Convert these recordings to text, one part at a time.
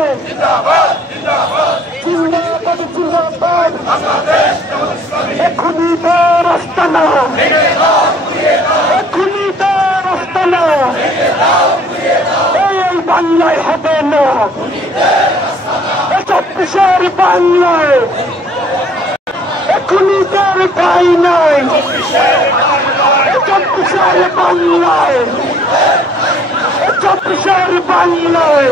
বলে জিন্দাবাদ জিন্দাবাদ এখনই তার আস্তানা এখনই তার আস্তানা এই বাংলায় হবে না চব্বিশের বাংলায় এখনই তার ঠাই নাই চব্বিশের বাংলায় চব্বিশের বাংলায়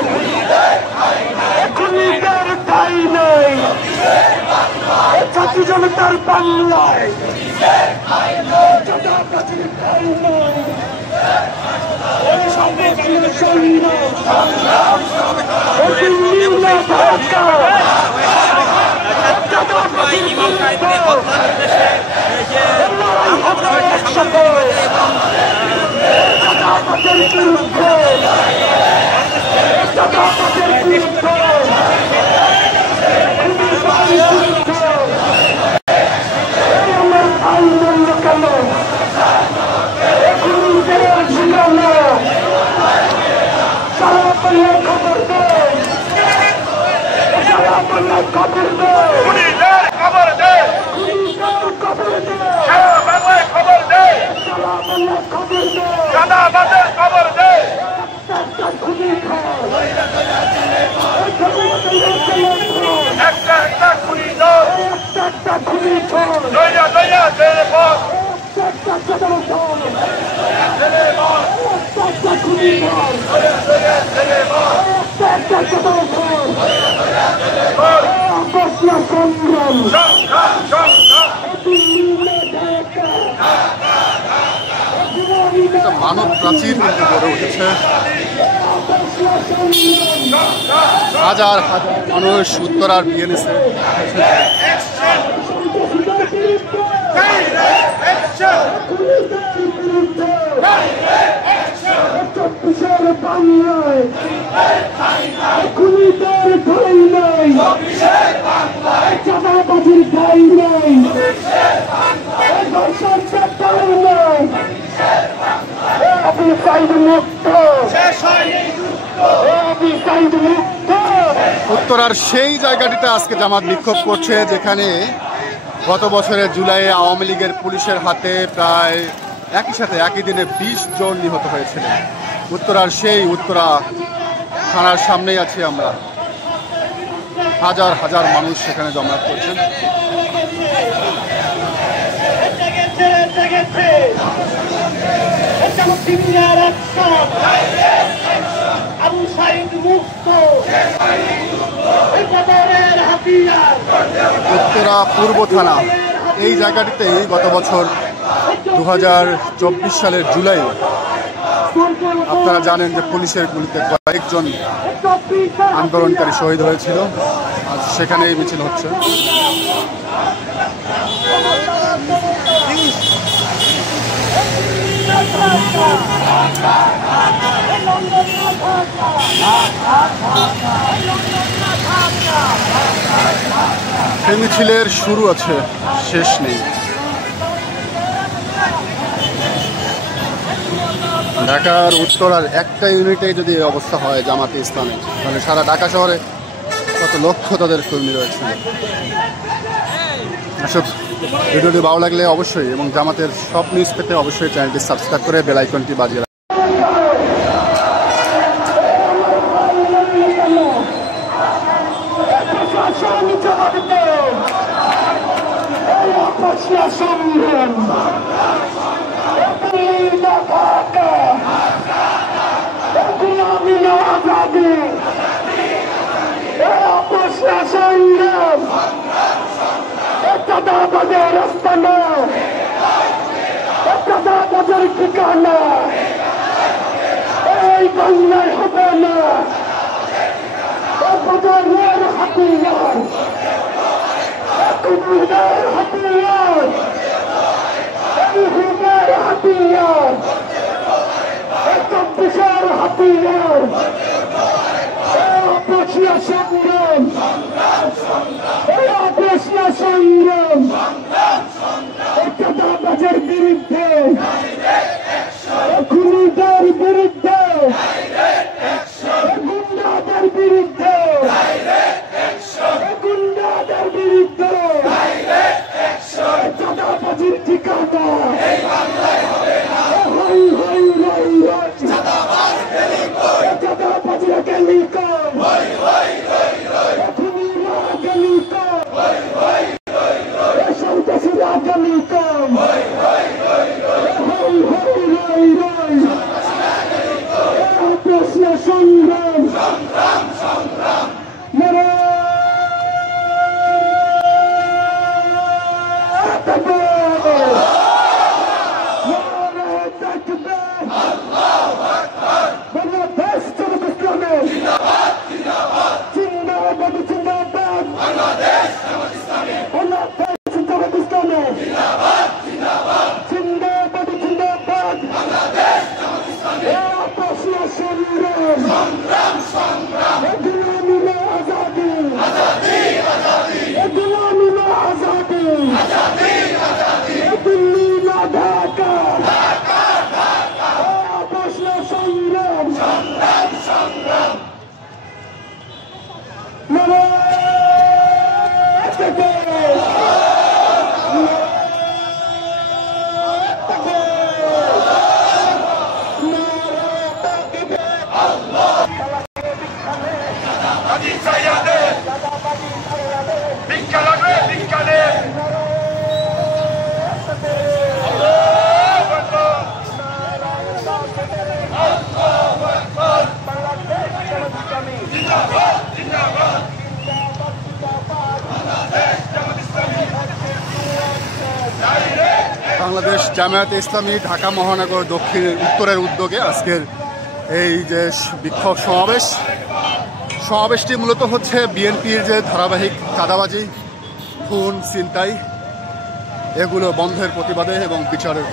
এখনই তার ঠাই নাই জাতি জনতার বাংলায় ঠাই নাই মানব প্রাচীর কিন্তু গড়ে উঠেছে। হাজার হাজার মানুষ উত্তরার বিএনএসে উত্তরার সেই জায়গাটিতে আজকে জামাত বিক্ষোভ করছে যেখানে গত বছরের জুলাইয়ে আওয়ামী লীগের পুলিশের হাতে প্রায় একই সাথে একই দিনে 20 জন নিহত হয়েছিলেন। উত্তরার সেই উত্তরা থানার সামনেই আছি আমরা। হাজার হাজার মানুষ সেখানে জমায়েত করছেন। উত্তরা পূর্ব থানা এই জায়গাটিতেই গত বছর 2024 সালের জুলাই আপনারা জানেন যে পুলিশের গুলিতে কয়েকজন আন্দোলনকারী শহীদ হয়েছিল। আজ সেখানেই মিছিল হচ্ছে। সেই মিছিলের শুরু আছে, শেষ নেই। ঢাকার উত্তরার একটা ইউনিটেই যদি এই অবস্থা হয় জামাতে ইসলামে, মানে সারা ঢাকা শহরে কত লক্ষ তাদের কর্মী রয়েছে। এসব ভিডিওটি ভালো লাগলে অবশ্যই এবং জামাতের সব নিউজ পেতে অবশ্যই চ্যানেলটি সাবস্ক্রাইব করে বেল আইকনটি বাজিয়ে ঠিকানা এই বাংলায় হবে না। হাতিয়ার হাতিয়ার হাতিয়ার চব্বিশের হাতিয়ার অপেশিয়া সংগ্রাম অপেশিয়া সংগ্রাম চাঁদাবাজের বিরুদ্ধে খুনিদের বিরুদ্ধে গুন্ডাদের বিরুদ্ধে জামায়াতে ইসলামী ঢাকা মহানগর দক্ষিণের উত্তরের উদ্যোগে আজকের এই যে বিক্ষোভ সমাবেশটি মূলত হচ্ছে বিএনপির যে ধারাবাহিক চাঁদাবাজি, খুন, ছিনতাই এগুলো বন্ধের প্রতিবাদে এবং বিচারের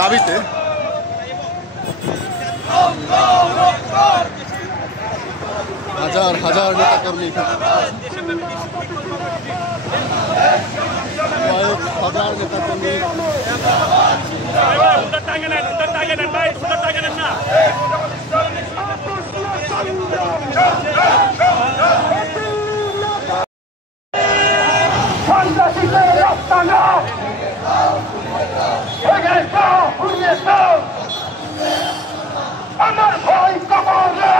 দাবিতে। হাজার হাজার নেতাকর্মী, কয়েক হাজার নেতাকর্মী সন্ত্রাসীদের রপ্তানা আমার ভাই কবরে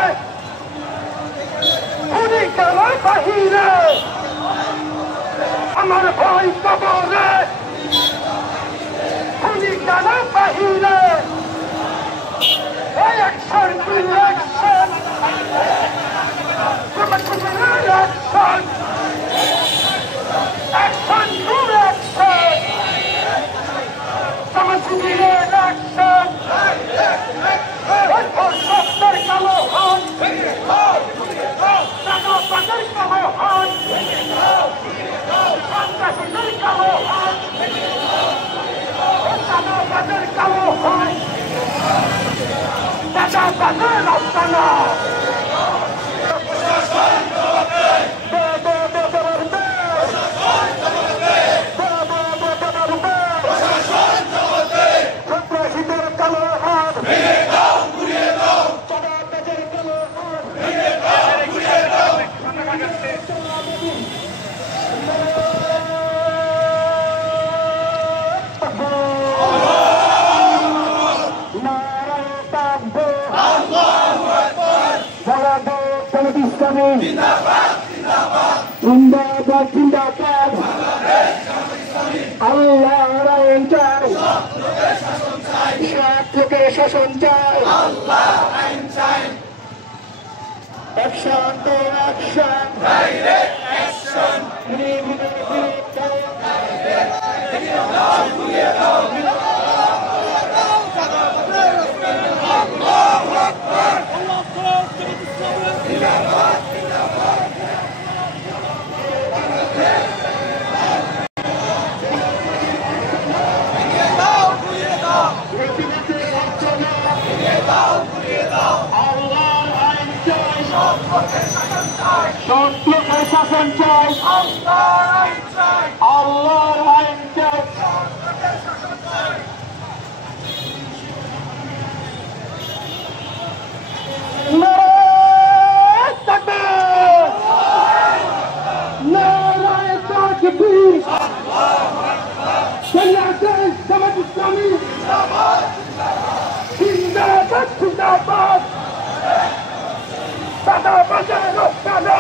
খুনি গেল বাহিরে, আমার ভাই কবরে খুনি গেল বাহিরে। Action to action, action action to action, সমাজবিরোধী action, for সত্তর কালো হাত, টাকাবাজের কালো হাত, সন্ত্রাসীদের কালো হাত, টাকাবাজের কালো হাত, টাকাবাজের রপ্তানা। জিন্দাবাদ জিন্দাবাদ, আল্লাহর আইন চাই, সৎ লোকের শাসন চাই, অ্যাকশন টু অ্যাকশন, শাসন চাই, আল্লাহর আইন চাই। নারায়ে তাকবীর, জামায়াতে ইসলামী জিন্দাবাদ জিন্দাবাদ, টাকাবাজের রপ্তানা।